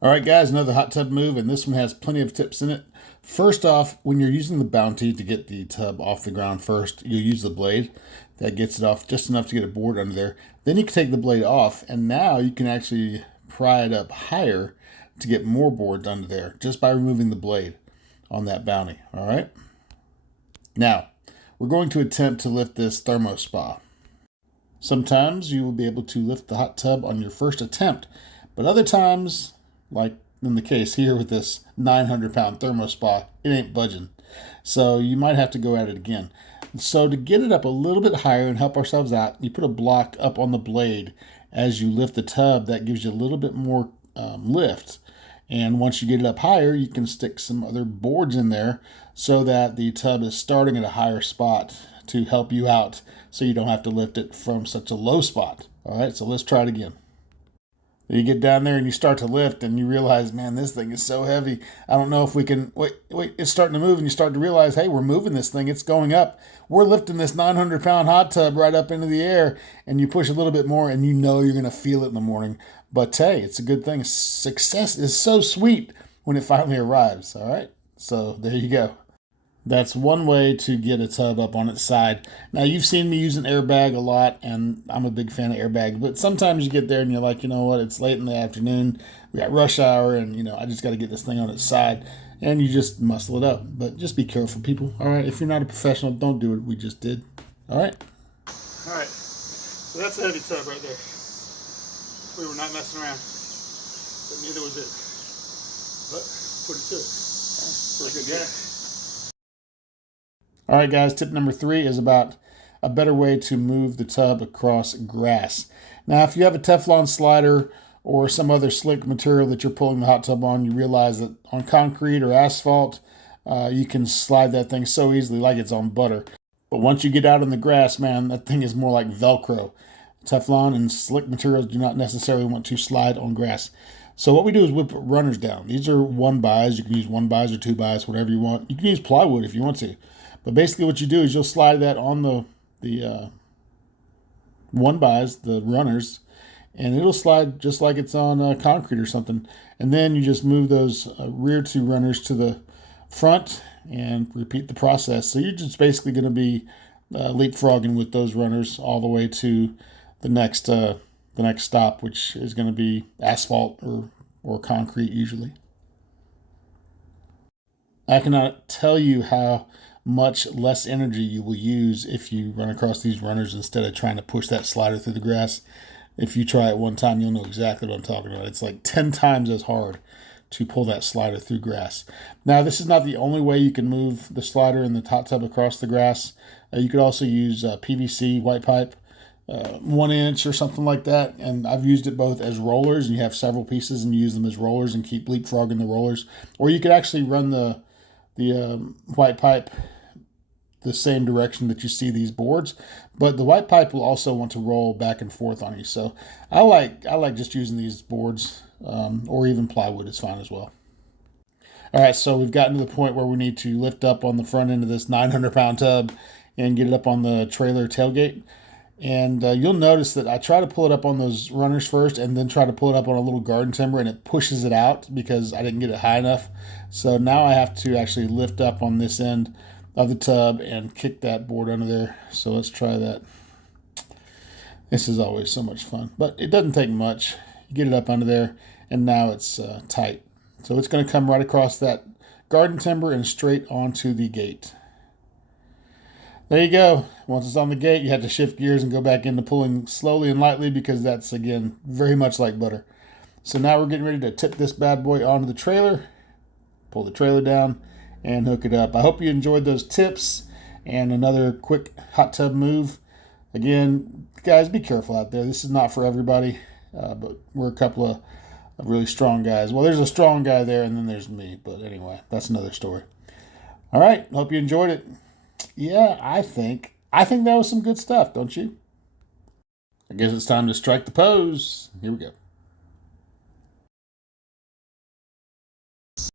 All right, guys, another hot tub move, and this one has plenty of tips in it. First off, when you're using the Bounty to get the tub off the ground first, you'll use the blade. That gets it off just enough to get a board under there. Then you can take the blade off, and now you can actually pry it up higher to get more boards under there just by removing the blade on that Bounty. All right? Now, we're going to attempt to lift this Thermospa. Sometimes you will be able to lift the hot tub on your first attempt, but other times, like in the case here with this 900-pound Thermospa, it ain't budging. So you might have to go at it again. So to get it up a little bit higher and help ourselves out, you put a block up on the blade as you lift the tub. That gives you a little bit more lift. And once you get it up higher, you can stick some other boards in there so that the tub is starting at a higher spot to help you out so you don't have to lift it from such a low spot. All right, so let's try it again. You get down there and you start to lift and you realize, man, this thing is so heavy. I don't know if we can, wait, it's starting to move and you start to realize, hey, we're moving this thing. It's going up. We're lifting this 900-pound hot tub right up into the air, and you push a little bit more and you know you're going to feel it in the morning. But hey, it's a good thing. Success is so sweet when it finally arrives. All right. So there you go. That's one way to get a tub up on its side. Now, you've seen me use an airbag a lot, and I'm a big fan of airbags, but sometimes you get there and you're like, you know what, it's late in the afternoon, we got rush hour, and, I just got to get this thing on its side, and you just muscle it up. But just be careful, people, all right? If you're not a professional, don't do what we just did, all right? All right, so that's a heavy tub right there. We were not messing around, but neither was it. But put it to it. Pretty good guy. All right, guys, tip number 3 is about a better way to move the tub across grass. Now, if you have a Teflon slider or some other slick material that you're pulling the hot tub on, you realize that on concrete or asphalt, you can slide that thing so easily like it's on butter. But once you get out in the grass, man, that thing is more like Velcro. Teflon and slick materials do not necessarily want to slide on grass. So what we do is we put runners down. These are 1-bys. You can use 1-bys or 2-bys, whatever you want. You can use plywood if you want to. But basically what you do is you'll slide that on the 1-bys, the runners, and it'll slide just like it's on concrete or something. And then you just move those rear 2 runners to the front and repeat the process. So you're just basically going to be leapfrogging with those runners all the way to the next stop, which is going to be asphalt or concrete usually. I cannot tell you how much less energy you will use if you run across these runners instead of trying to push that slider through the grass. If you try it one time, you'll know exactly what I'm talking about. It's like 10 times as hard to pull that slider through grass. Now, this is not the only way you can move the slider in the hot tub across the grass. You could also use PVC white pipe, 1 inch or something like that. And I've used it both as rollers, and you have several pieces and you use them as rollers and keep leapfrogging the rollers. Or you could actually run the white pipe the same direction that you see these boards, but the white pipe will also want to roll back and forth on you. So I like just using these boards, or even plywood is fine as well. All right, so we've gotten to the point where we need to lift up on the front end of this 900-pound tub and get it up on the trailer tailgate. And you'll notice that I try to pull it up on those runners first and then try to pull it up on a little garden timber, and it pushes it out because I didn't get it high enough. So now I have to actually lift up on this end of the tub and kick that board under there. So let's try that. This is always so much fun, but it doesn't take much. You get it up under there, and now it's tight. So it's going to come right across that garden timber and straight onto the gate. There you go. Once it's on the gate, you have to shift gears and go back into pulling slowly and lightly because that's, again, very much like butter. So now we're getting ready to tip this bad boy onto the trailer, pull the trailer down, and hook it up. I hope you enjoyed those tips and another quick hot tub move. Again, guys, be careful out there. This is not for everybody, but we're a couple of really strong guys. Well, there's a strong guy there, and then there's me. But anyway, that's another story. All right, hope you enjoyed it. Yeah, I think that was some good stuff, don't you? I guess it's time to strike the pose. Here we go.